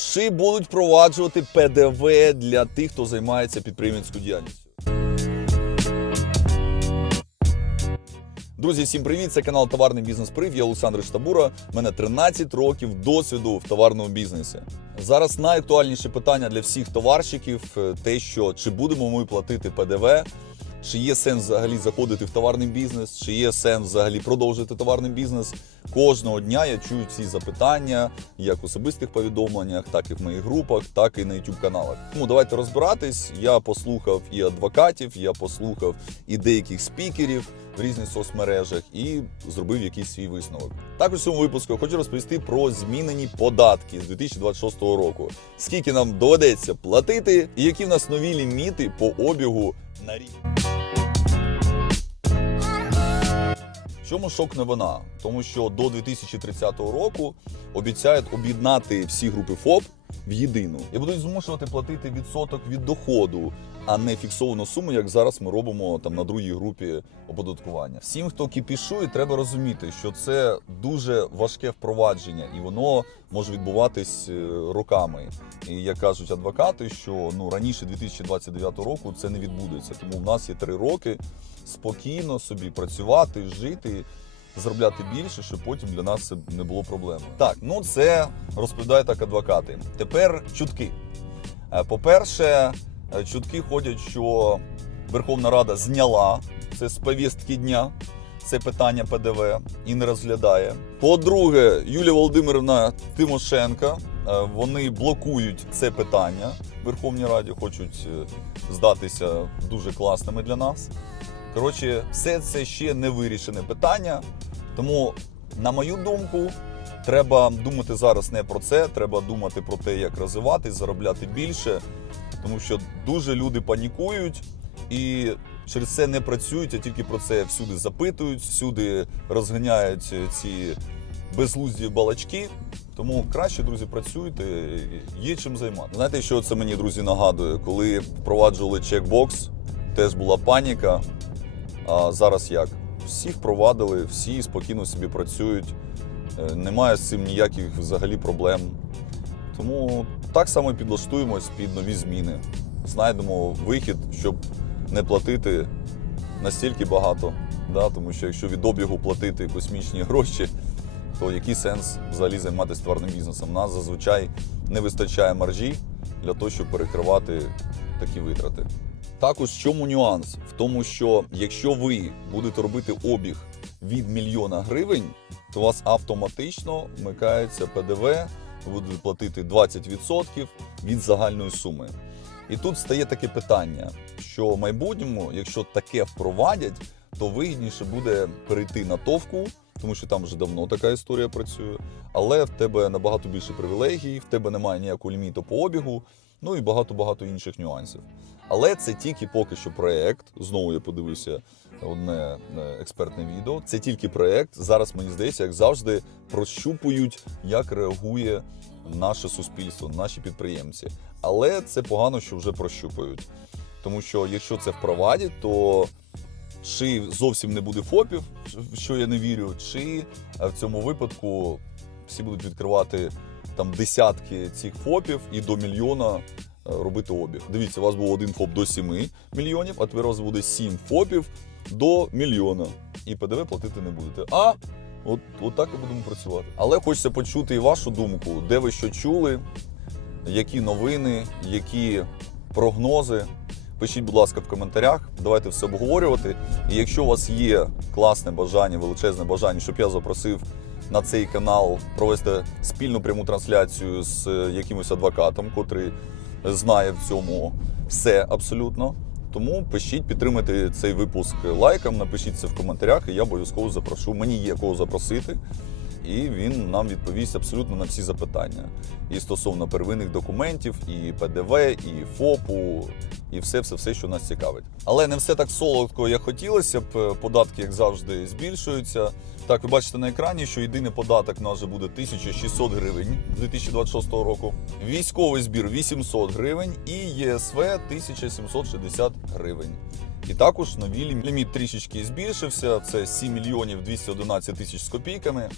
Чи будуть впроваджувати ПДВ для тих, хто займається підприємницькою діяльністю? Друзі, всім привіт! Це канал Товарний бізнес Прив. Я Олександр Штабура. У мене 13 років досвіду в товарному бізнесі. Зараз найактуальніше питання для всіх товарщиків: е, те, що чи будемо ми платити ПДВ, чи є сенс взагалі заходити в товарний бізнес, чи є сенс взагалі продовжити товарний бізнес. Кожного дня я чую ці запитання, як в особистих повідомленнях, так і в моїх групах, так і на youtube каналах. Тому давайте розбиратись. Я послухав і адвокатів, я послухав і деяких спікерів в різних соцмережах і зробив якийсь свій висновок. Також в цьому випуску хочу розповісти про змінені податки з 2026 року. Скільки нам доведеться платити, і які в нас нові ліміти по обігу на рік. Чому шок новина? Тому що до 2030 року обіцяють об'єднати всі групи ФОП в єдину і будуть змушувати платити відсоток від доходу, а не фіксовану суму, як зараз ми робимо там на другій групі оподаткування. Всім, хто кіпішує, треба розуміти, що це дуже важке впровадження, і воно може відбуватись е, роками. І як кажуть адвокати, що ну раніше 2029 року це не відбудеться. Тому в нас є три роки спокійно собі працювати, жити. Заробляти більше, щоб потім для нас це не було проблемою. Так, ну це розповідають так адвокати. Тепер чутки. Е, По-перше, е, чутки ходять, що Верховна Рада зняла це з повістки дня. Це питання ПДВ і не розглядає. По-друге, Юлія Володимирівна Тимошенка. е, Вони блокують це питання в Верховній Раді, хочуть здатися дуже класними для нас. Коротше, все це ще не вирішене питання. Тому, на мою думку, треба думати зараз не про це, треба думати про те, як розвиватись, заробляти більше, тому що дуже люди панікують і через це не працюють, а тільки про це всюди запитують, всюди розганяють ці безглузді балачки. Тому краще, друзі, працюйте, є чим займати. Знаєте, що це мені, друзі, нагадує? Коли впроваджували чекбокс, теж була паніка. А зараз як? Всі впровадили, всі спокійно собі працюють, е, немає з цим ніяких взагалі проблем. Тому так само підлаштуємось під нові зміни. Знайдемо вихід, щоб не платити настільки багато. Да? Тому що якщо від обігу платити космічні гроші, то який сенс взагалі займатися товарним бізнесом? Нас зазвичай не вистачає маржі для того, щоб перекривати такі витрати. Також в чому нюанс? В тому, що якщо ви будете робити обіг від мільйона гривень, то у вас автоматично вмикається ПДВ, ви будете платити 20% від загальної суми. І тут стає таке питання, що в майбутньому, якщо таке впровадять, то вигідніше буде перейти на товку, тому що там вже давно така історія працює. Але в тебе набагато більше привілегій, в тебе немає ніякого ліміту по обігу, ну і багато-багато інших нюансів. Але це тільки поки що проект. Знову я подивився одне е, експертне відео. Це тільки проект. Зараз мені здається, як завжди, прощупують, як реагує наше суспільство, наші підприємці. Але це погано, що вже прощупують. Тому що якщо це впровадять, то чи зовсім не буде ФОПів, в що я не вірю, чи в цьому випадку всі будуть відкривати там десятки цих ФОПів і до мільйона е, робити обіг. Дивіться, у вас був один ФОП до 7 мільйонів, а тепер у вас буде 7 ФОПів до мільйона. І ПДВ платити не будете. А от, от так і будемо працювати. Але хочеться почути і вашу думку, де ви що чули, які новини, які прогнози. Пишіть, будь ласка, в коментарях. Давайте все обговорювати. І якщо у вас є класне бажання, величезне бажання, щоб я запросив на цей канал провести спільну пряму трансляцію з е, якимось адвокатом, котрий знає в цьому все абсолютно. Тому пишіть, підтримайте цей випуск лайком, напишіть це в коментарях, і я обов'язково запрошу. Мені є кого запросити, і він нам відповість абсолютно на всі запитання. І стосовно первинних документів, і ПДВ, і ФОПу, і все, все, все, що нас цікавить. Але не все так солодко, як хотілося б. Податки, як завжди, збільшуються. Так, ви бачите на екрані, що єдиний податок у нас вже буде 1600 гривень з 2026 року. Військовий збір 800 гривень і ЄСВ 1760 гривень. І також ліміт. ліміт трішечки збільшився. Це 7 мільйонів 211 тисяч з копійками.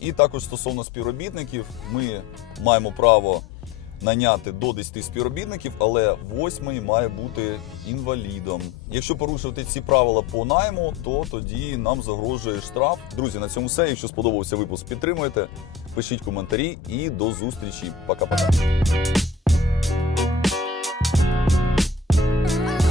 І також стосовно співробітників, ми маємо право наняти до 10 співробітників, але восьмий має бути інвалідом. Якщо порушувати ці правила по найму, то тоді нам загрожує штраф. Друзі, на цьому все. Якщо сподобався випуск, підтримуйте, пишіть коментарі і до зустрічі. Пока-пока.